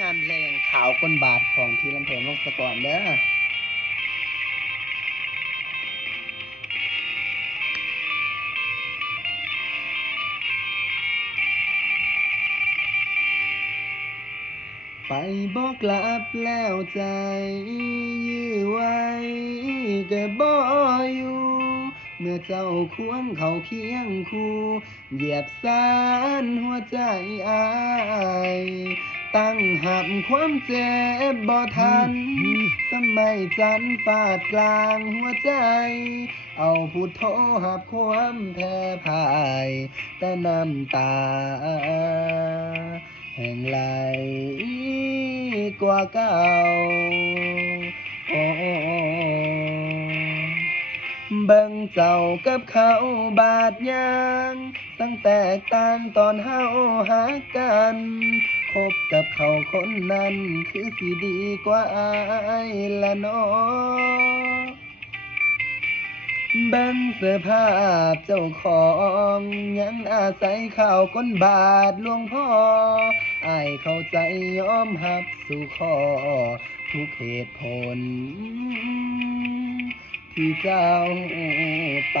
งานเพลงขาวก้นบาทของพี่ลำเพลินวงศกรเด้อไปบอกกลับแล้วใจยื้อไว้ก็บ่อยู่เมื่อเจ้าควงเขาเคียงคู่เหยียบสานหัวใจอายตั้งหักความเจ็บบ่ทันสมัยจันทร์ฟาดกลางหัวใจเอาพูดโทหับความแพ้พ่ายแต่น้ำตาแห่งไหลกว่าเก่าโอ้เบิ่งเจ้ากับเขาบาดยางตั้งแตกต่างตอนเฮาหากันคบกับเขาคนนั้นคือสิดีกว่าอายละเนาะ เบิ่งเสื้อผ้าเจ้าของยังอาศัยข้าวก้นบาทหลวงพ่ออายเข้าใจยอมหับสู่ขอทุกเหตุผลที่เจ้าไป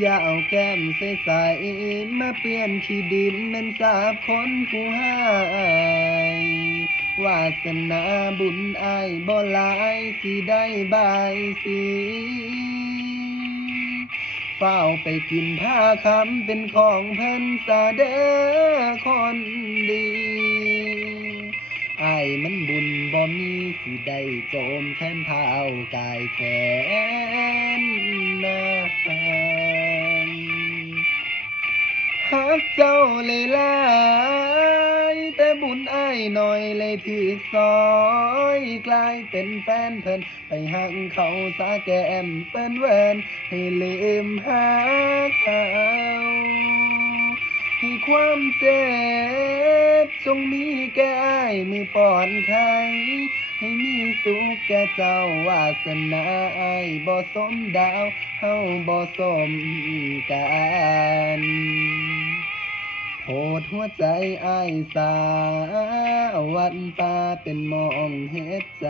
อย่าเอาแก้มใสๆมาเปลี่ยนขี้ดินเป็นสาบคนผู้หายวาสนาบุญอายบ่หลายสิได้บายสีเฝ้าไปกินผ้าคำเป็นของเพิ่นซาเด้อคนดีอายมันบุญบ่มีสิได้โจมแทนเท้ากายแขนนาหักเจ้าเลยหลายแต่บุญอ้ายหน่อยเลยถือซอยกลายเป็นแฟนเพิ่นไปหักเขาสาแก้มเปิ้นเวินให้ลืมหาเขาให้ความเจ็บจงมีแก่อ้ายมือป้อนไข่ให้มีสุขแก่เจ้าวาสนาอ้ายบ่สมดาวเฮาบ่สมกันโหดหัวใจอ้ายสาวันตาเป็นมองเฮ็ดใจ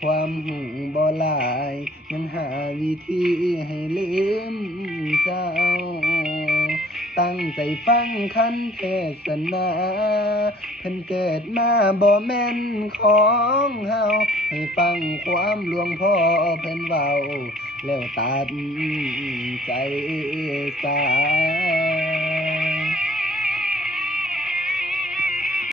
ความหูบ่หลายยังหาวิธีให้ลืมเจ้าตั้งใจฟังคันเทศนาเพิ่นเกิดมาบ่แม่นของเฮาให้ฟังความหลวงพ่อเพิ่นเว้าแล้วตัดใจสา